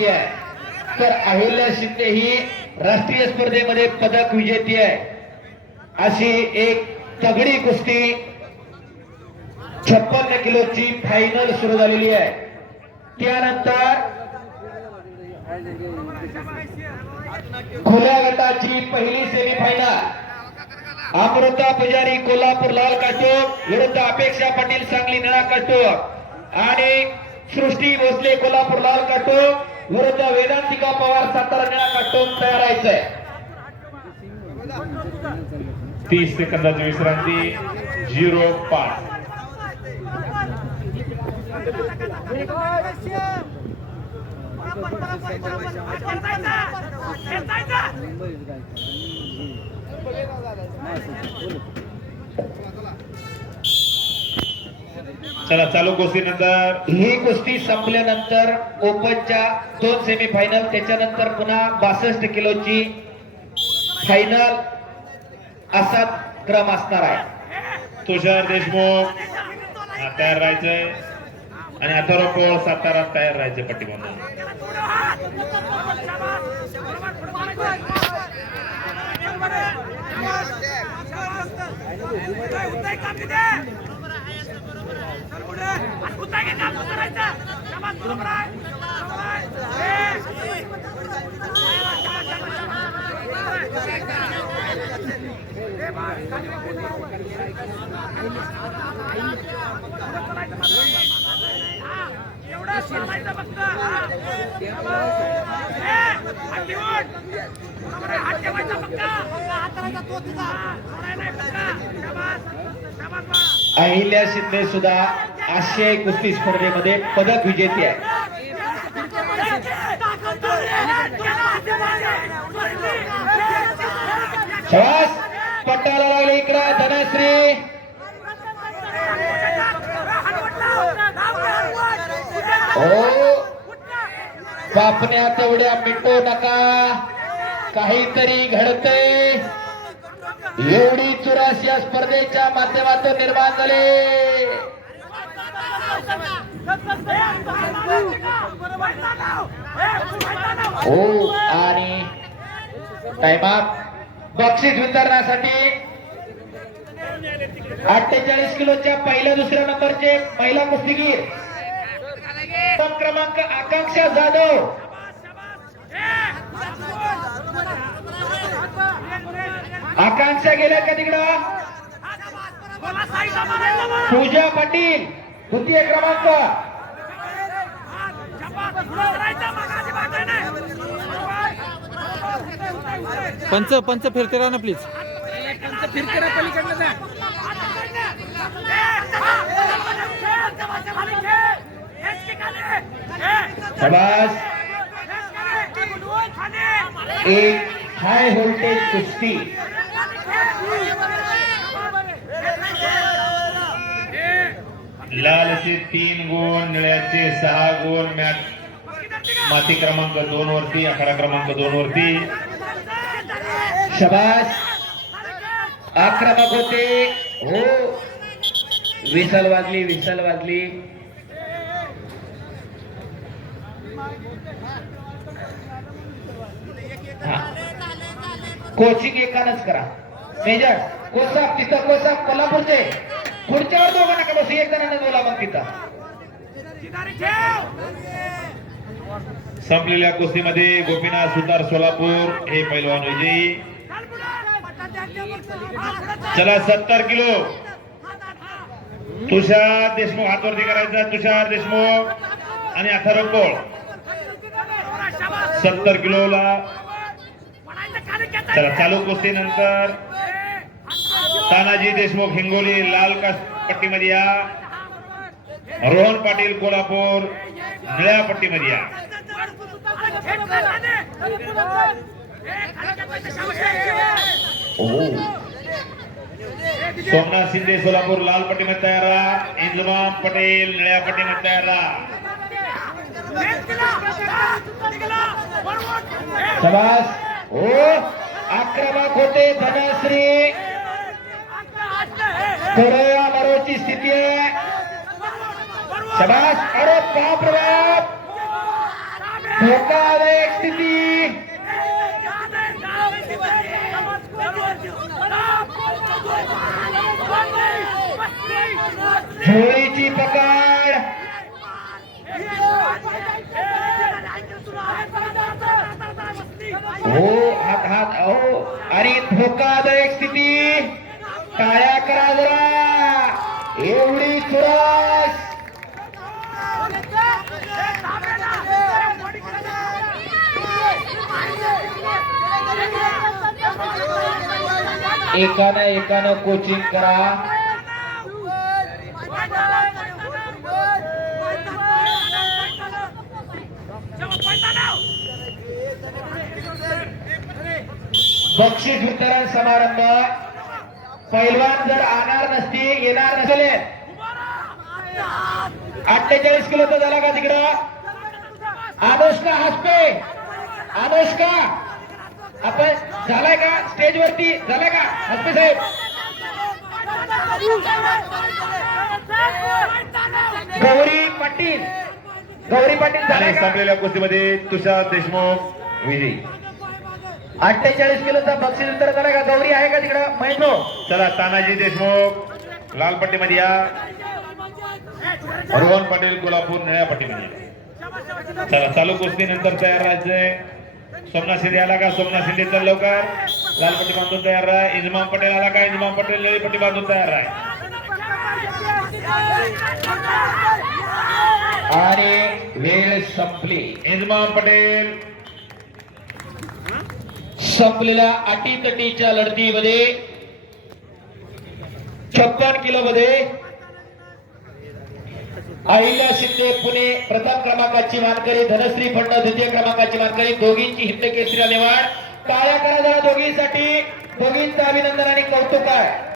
विजेती आहे तर अहिल्या शिंदे ही राष्ट्रीय स्पर्धेमध्ये पदक विजेती आहे। अशी एक तगडी कुस्ती 56 किलोची फायनल सुरू झालेली आहे। त्यानंतर खुल्या गटाची पहिली सेमीफायनल अमृता पुजारी कोल्हापूर लाल कास्टोक विरुद्ध अपेक्षा पाटील सांगली निळा कास्टोक आणि सृष्टी भोसले कोल्हापूर लाल कास्टोक विरुद्ध वेदांतिका पवार सातारा निळा कास्टोक तयार आहे। 30 सेकंदाची विश्रांती 0-5 चला चालू कुस्तीनंतर ही कुस्ती संपल्यानंतर ओपनच्या 2 सेमीफायनल त्याच्यानंतर पुन्हा 62 किलोची फायनल असा क्रम असणार आहे। तुषार देशमुख तयार राहायचंय आणि अथर्व पोळ सातारा तयार राहायचे पट्टीबंधन। अहिल्या शिंदे सुद्धा आशियाई कुस्ती स्पर्धेमध्ये पदक विजेती आहे। शाबास पट्टाला लागली इकडे धनश्री हो बापण्या तेवढ्या मिटू नका काहीतरी घडतंय एवढी चुराश या स्पर्धेच्या माध्यमातून निर्माण झाले। हो आणि टाइमआउट बक्षीस वितरणासाठी 48 किलोच्या पहिल्या दुसऱ्या नंबरचे महिला कुस्तीगीर क्रमांक आकांक्षा जाधव आकांक्षा गेल्या का तिकडं पूजा पाटील द्वितीय क्रमांक पंच फिरते राहा ना प्लीज। शाबास एक हाय व्होल्टेज कुस्ती लालचे 3 गुण निळ्याचे 6 गुण माती क्रमांक 2 वरती 11 क्रमांक 2 वरती। शाबास आक्रमक होते हो विसल वाजली कोचिंग एकानच करा मेजर कोसाप तिथं कोसाप कोल्हापूरचे पुढच्यावर दोघं नका बसू एक जणांना बोला मग तिथं। संपलेल्या कुस्तीमध्ये गोपीनाथ सुतार सोलापूर हे पैलवान विजयी। चला 70 किलो तुषार देशमुख हातवरती करायचा तुषार देशमुख आणि अथर्व पोळ 70 किलोला। चला चालू कुस्ती नंतर तानाजी देशमुख हिंगोली लाल पट्टीमध्ये या रोहन पाटील कोल्हापूर निळ्या पट्टीमध्ये या। सोमनाथ शिंदे सोलापूर लाल पट्टीमध्ये तयार रहा इंजमाम पटेल निळ्या पट्टीमध्ये तयार रहा। शाबास हो आक्रमक होते धनश्री थोड्या मरोची स्थिती आहे। शाबास अरे बाप रे बाप धोकादायक स्थिती. झोळीची पकड. हो हात हात हो आणि धोकादायक स्थिती. टाळ्या करा जरा. एवढी चुरस. एकानं कोचिंग करा. बक्षीस वितरण समारंभ. पैलवान जर येणार नसले 48 किलोचा झाला का तिकडं. अनुष्का हसपे. अनुष्का आपण झालाय का स्टेज वरती झालाय का हसपे साहेब. गौरी पाटील झालाय आणि का. संपलेल्या कुस्तीमध्ये तुषार देशमुख विजयी. 48 किलोचा बक्षीस वितरण झाला का. गौरी आहे का तिकडं महेंद्रो. चला तानाजी देशमुख लाल पट्टीमध्ये या. रोहन पाटील कोल्हापूर निळ्या पट्टीमध्ये या. चला चालू कुस्ती नंतर तयार राहायचंय. सोमनाथ शिंदे आला का. सोमनाथ शिंदे चल लवकर. लाल पट्टी बांधून तयार राहा. इंजमाम पटेल आला का. इंजमाम पटेल निळी पट्टी बांधून तयार राहा. आणि वेळ संपली. इंजमाम पटेल संपलेल्या अटीतटीच्या लढतीमध्ये 56 किलो मध्ये अहिल्या शिंदे पुणे प्रथम क्रमांकाची मानकरी. धनश्री फंड द्वितीय क्रमांकाची मानकरी. दोघींची हिंद केसरीला निवड. टाळ्या करा जरा दोघींसाठी. दोघींचं अभिनंदन आणि कौतुक आहे.